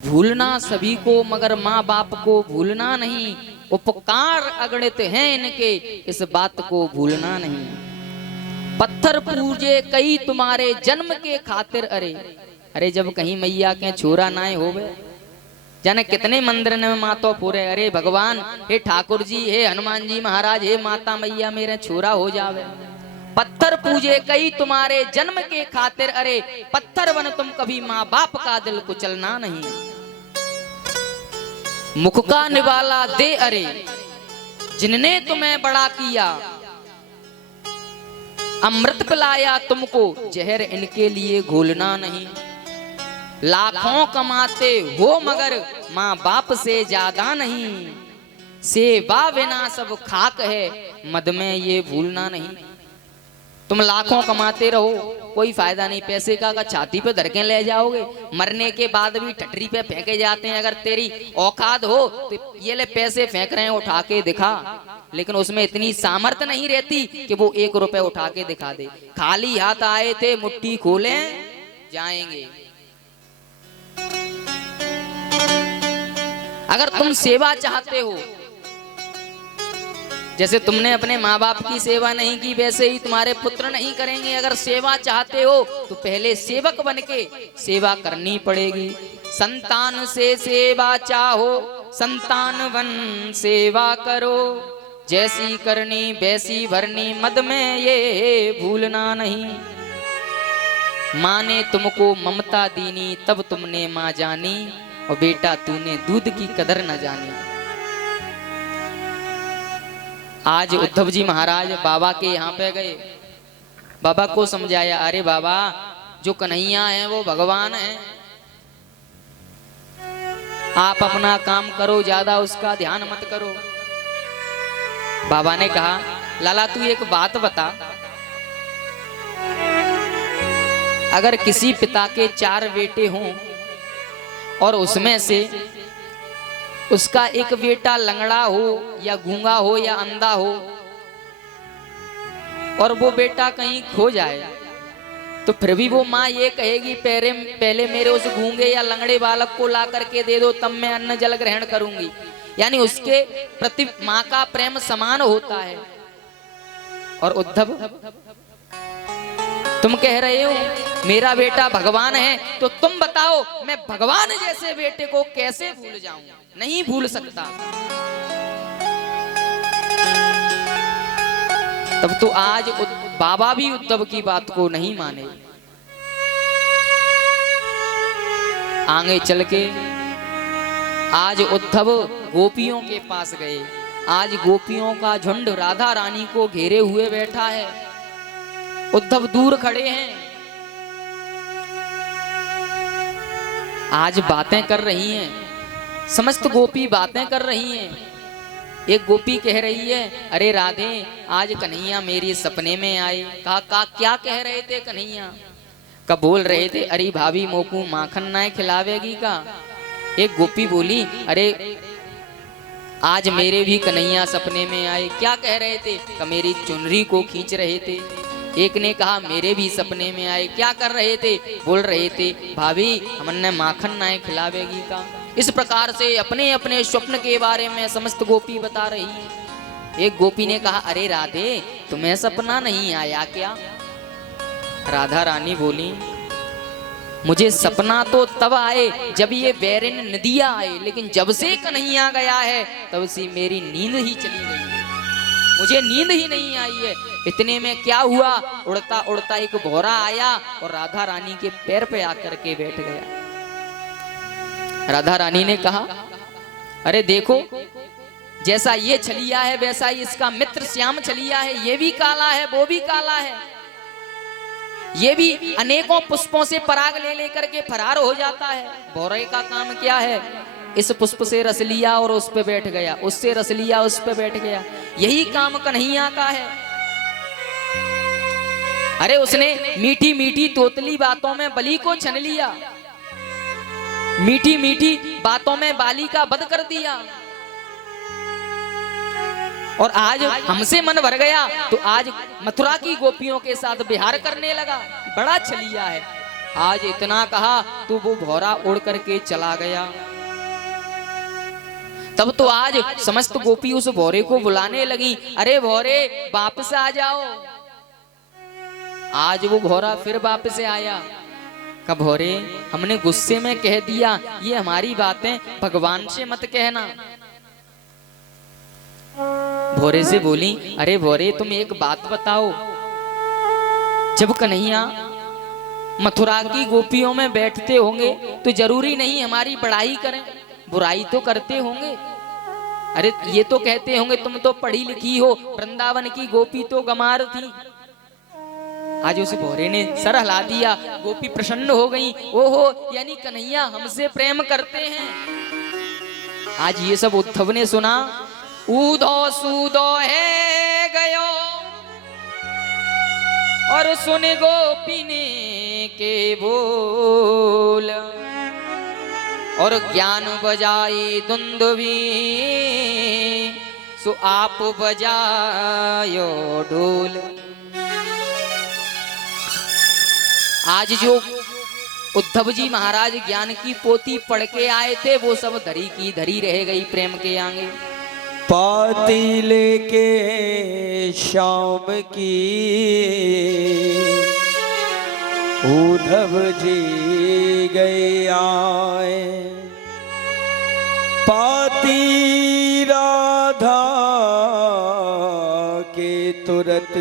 भूलना सभी को मगर माँ बाप को भूलना नहीं। उपकार अगणित हैं इनके, इस बात को भूलना नहीं। पत्थर पूजे कई तुम्हारे जन्म के खातिर। अरे अरे जब कहीं मैया के छोरा नाए होवे, जाने कितने मंदिर में मातो पूरे। अरे भगवान, हे ठाकुर जी, हे हनुमान जी महाराज, हे माता मैया, मेरे छोरा हो जावे। पत्थर पूजे कई तुम्हारे जन्म के खातिर। अरे पत्थर बन तुम कभी माँ बाप का दिल कुचलना नहीं। मुख का निवाला दे अरे जिनने तुम्हें बड़ा किया, अमृत पिलाया तुमको जहर इनके लिए घोलना नहीं। लाखों कमाते हो मगर माँ बाप से ज्यादा नहीं। सेवा बिना सब खाक है, मद में ये भूलना नहीं। तुम लाखों कमाते रहो, कोई फायदा नहीं। पैसे का छाती पे धर के ले जाओगे, मरने के बाद भी टटरी पे फेंके जाते हैं। अगर तेरी औकात हो तो ये ले पैसे फेंक रहे हैं, उठा के दिखा। लेकिन उसमें इतनी सामर्थ्य नहीं रहती कि वो 1 रुपए उठा के दिखा दे। खाली हाथ आए थे, मुट्ठी खोले जाएंगे। अगर तुम सेवा चाहते हो, जैसे तुमने अपने माँ बाप की सेवा नहीं की, वैसे ही तुम्हारे पुत्र नहीं करेंगे। अगर सेवा चाहते हो तो पहले सेवक बन के सेवा करनी पड़ेगी। संतान से सेवा चाहो, संतान बन सेवा करो। जैसी करनी वैसी भरनी, मद में ये भूलना नहीं। माँ ने तुमको ममता दीनी, तब तुमने माँ जानी। और बेटा तूने दूध की कदर न जानी। आज उद्धव जी महाराज बाबा के यहाँ पे गए, बाबा को समझाया, अरे बाबा, जो कन्हैया है वो भगवान है। आप अपना काम करो, ज्यादा उसका ध्यान मत करो। बाबा ने कहा, लाला तू एक बात बता, अगर किसी पिता के 4 बेटे हों और उसमें से उसका एक बेटा लंगड़ा हो या गूंगा हो या अंधा हो, और वो बेटा कहीं खो जाए, तो फिर भी वो माँ ये कहेगी, पहले मेरे उस गूंगे या लंगड़े बालक को ला करके दे दो, तब मैं अन्न जल ग्रहण करूंगी। यानी उसके प्रति माँ का प्रेम समान होता है। और उद्धव, तुम कह रहे हो मेरा बेटा भगवान है, तो तुम बताओ मैं भगवान जैसे बेटे को कैसे भूल जाऊं? नहीं भूल सकता। तब तो आज बाबा भी उद्धव की बात को नहीं माने। आगे चल के आज उद्धव गोपियों के पास गए। आज गोपियों का झुंड राधा रानी को घेरे हुए बैठा है। उद्धव दूर खड़े हैं। आज बातें कर रही हैं, समस्त गोपी बातें कर रही हैं। एक गोपी कह रही है, अरे राधे, आज कन्हैया मेरी सपने में आए। कहा क्या कह रहे थे कन्हैया? कब बोल रहे थे, अरे भाभी मोकू माखन ना खिलावेगी का? एक गोपी बोली, अरे आज मेरे भी कन्हैया सपने में आए। क्या कह रहे थे? कि मेरी चुनरी को खींच रहे थे। एक ने कहा, मेरे भी सपने में आए। क्या कर रहे थे? बोल रहे थे, भाभी हमने माखन ना खिलावेगी का। इस प्रकार से अपने अपने स्वप्न के बारे में समस्त गोपी बता रही है। एक गोपी ने कहा, अरे राधे, तुम्हें सपना नहीं आया क्या? राधा रानी बोली, मुझे सपना तो तब आए जब ये बैरिन नदियां आए, लेकिन जब से कन्हैया गया है तब से मेरी नींद ही चली गई है। मुझे नींद ही नहीं आई है। इतने में क्या हुआ, उड़ता उड़ता एक भौरा आया और राधा रानी के पैर पे आकर के बैठ गया। राधा रानी ने कहा, अरे देखो, जैसा ये छलिया है वैसा ही इसका मित्र श्याम छलिया है। ये भी काला है, वो भी काला है। ये भी अनेकों पुष्पों से पराग ले लेकर के फरार हो जाता है। भौरे का काम क्या है? इस पुष्प से रस लिया और उस पे बैठ गया, उससे रस लिया उस पे बैठ गया। यही काम कन्हैया का है। अरे उसने मीठी मीठी तोतली बातों में बलि को छन लिया, मीठी मीठी बातों में बाली का वध कर दिया। और आज हमसे मन भर गया तो आज मथुरा की गोपियों के साथ विहार करने लगा। बड़ा छलिया है। आज इतना कहा तो वो भौरा उड़ करके चला गया। तब तो आज समस्त गोपी उस भौरे को बुलाने लगी, अरे भौरे वापस आ जाओ। आज वो भौरा फिर वापस आया। कब भौरे हमने गुस्से में कह दिया, ये हमारी बातें भगवान से मत कहना। भौरे से बोली, अरे भौरे तुम एक बात बताओ, जब कन्हैया मथुरा की गोपियों में बैठते होंगे तो जरूरी नहीं हमारी बड़ाई करें, बुराई तो करते होंगे। अरे ये तो कहते होंगे तुम तो पढ़ी लिखी हो, वृंदावन की गोपी तो गमार थी। आज उस भौरे ने सर हिला दिया, गोपी प्रसन्न हो गई, ओहो यानी कन्हैया हमसे प्रेम करते हैं। आज ये सब उद्धव ने सुना, ऊदो सूदो है गयो और सुन गोपी ने के बोल, और ज्ञान बजाई दुंदुभी सो आप बजायो ढोल। आज जो उद्धव जी महाराज ज्ञान की पोथी पढ़ के आए थे वो सब धरी की धरी रह गई प्रेम के आगे। पाती लेके शाम की उद्धव जी गए आए, पाती राधा के तुरत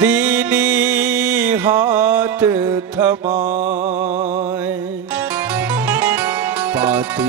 दीनी हाथ थमाए, पाती